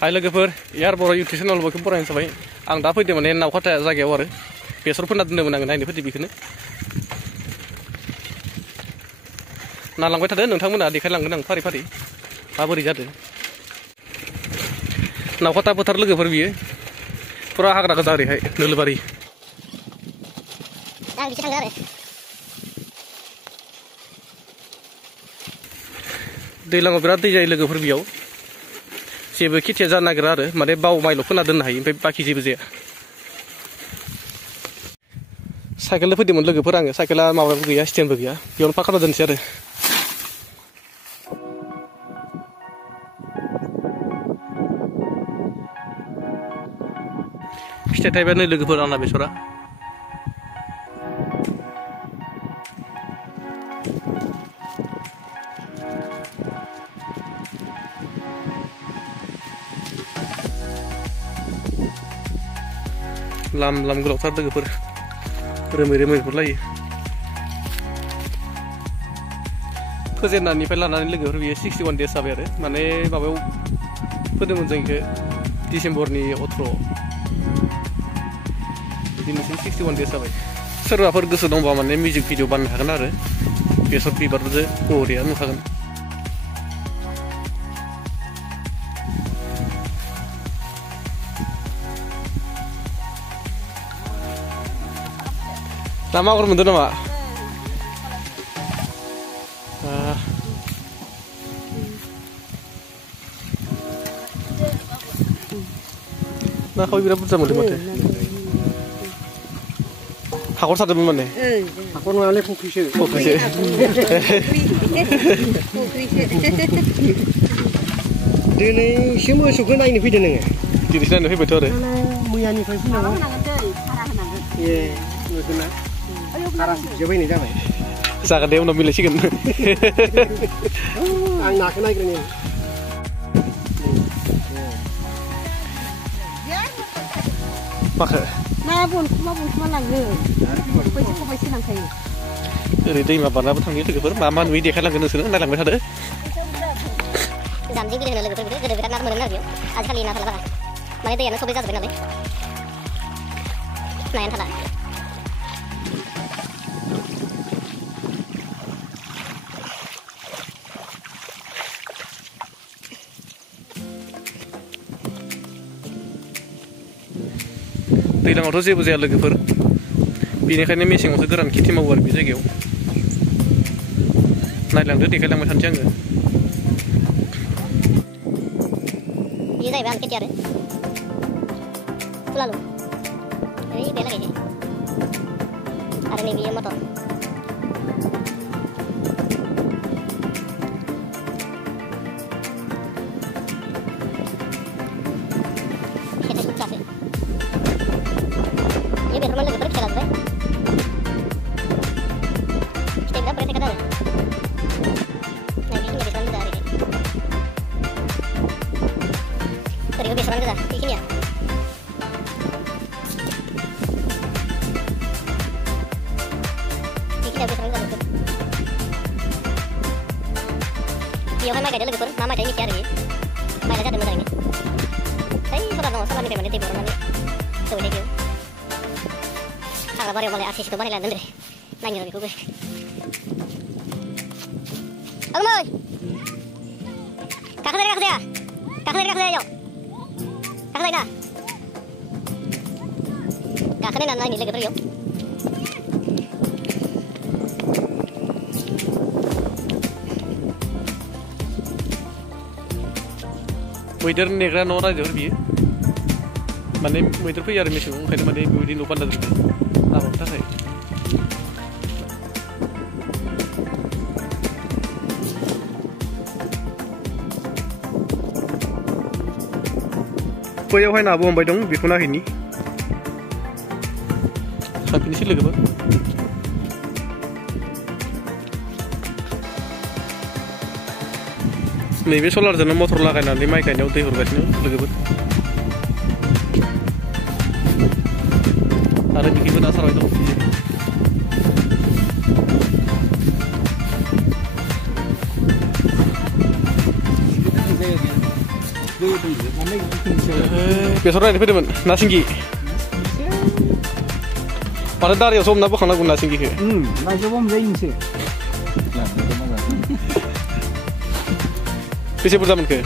हाय लोगोफोर यार बर' इउटुब चेनेल बयखौबो बरायनो थाबाय आं दा फैदों माने नावखाथा जायगायाव आरो बेसर फोना दोन्दोंमोन आङो नायनो फैदों बेखौनो नालांबाय थादों नोंथांमोना देखायलांगोन आं फारि फारि माबोरै जादों नावखाथा फोथार लोगोफोर बियो फुरा हाग्रा गोजा ओरैहाय नोलोबारि आं बिथिं थांदों आरो दैज्लाङाव बिराद दै जायो लोगोफोर बेयाव जेबो खेथिया जानो नागिरा आरो माने बाव माइल' फोना दोननो हायो ओमफ्राय बाखि जेबो जाया साइकेलजों फैदोंमोन लोगोफोर आङो साइकेला माबाबो गैया स्टेन्डबो गैया बेयावनो पार्क खालामना दोनसै आरो फिथाइ थाइबाय नै लोगोफोर आंना बेसरा लाम लाम गोलावथार लोगोफोर रोमै रोमै हरलायो फोजेननायनिफ्राय लानानै लोगोफोर बियो 61 डेज जाबाय आरो माने माबायाव फोदोंमोन जों इखो डिसेम्बरनि 18 दिनैसिम 61 डेज जाबाय सोरबाफोर गोसो दंबा माने मिउजिक भिडिअ बानायनो हागोन आरो बेसर बिबारजों बरिया नुखागोन दा मागुर मोनदों नामा नाखौ बिराद बुरजा मोनदों माथो हाखर सारदोंमोन माने हाखर नङालै फुख्रिसो दिनैसो मोसौखौ नायनो फैदों नोङो दिनैसो नायनो फैबायथ' आरो मैयानिफ्राय फैनांगौ ए नोगोना जोबैनाय जाबाय जागोन दे उनाव मिलायसिगोन आं नाखौ नायग्रोनि माखो मा बनखौ लाङो खबाइसे लांखायो ओरै दैमा बारनाबो थांयो लोगोफोर मा मा नुयो देखायलांगोन नोंसोरो नायलांबाय थादो जामजों गिदिर होनो लोगोफोर गोदो बिराद ना मोनोमोन आरो बेयाव आजिखालि ना थाला बारा माने दैयानो सबै जाजोब्बाय नालाय नायानो थाला दैज्लाङावथ' जेबो जाया लोगोफोर बेनिखायनो मेसेङावसो गोरान खेथि मावो आरो बे जायगायाव नायलांदो देखायलांबाय थानोसै आङो बेयो जाहैबाय आलु खेथि आरो फुल आलु ओइ बे लागायसै आरो नै बेयो मटर ये बेसर लोगोफोर फिथाइ लाजोबबाय फिथाइ बिराद बोरै थाइखादों आरो नाय बेखिनिया बेसरानो गोजा ओरैबो बेसरानो गोजा बेखिनिया बेसरानो गोजा लोगोफोर बेयावहाय माइ गायदों लोगोफोर मा माइ थायो मिथिया आरो बेयो माइया जादों मोजाङैनो ओइ सलार दङ सलारनिफ्राय माने दै बरननानै जौहैनाय बेयाव हाग्रा बारियाव मालाय आरसिसिखौ बानायना दोनदो नायनो बेखौबो आगोमै गाखोजाया इयाव गाखोजायो ना गाखोनाय ना नायनो लोगोफोर इयाव मैदेर नेग्रा न' रायजोफोर बियो माने मैदेर फैयो आरो मेसेङाव ओंखायनो माने बेबायदि न' बानायना दोनदों आबादनि थाखाय बैयावहाय नाबो हमबाय दं बेखौ नायहैनि साफिनोसै लोगोफोर नैबे सलारजोंनो मटर लागायनानै माइ गायनायाव दै हरगासिनो लोगोफोर आरो बिखिबो ना सारबाय दं बेसर रायनो फैदोंमोन ना सिंगि माथो दारियावसो हमना बोखांनांगौ ना सिंगिखौ लाइजोबो हमजायो नोंसो बेसे बुरजा मोनखो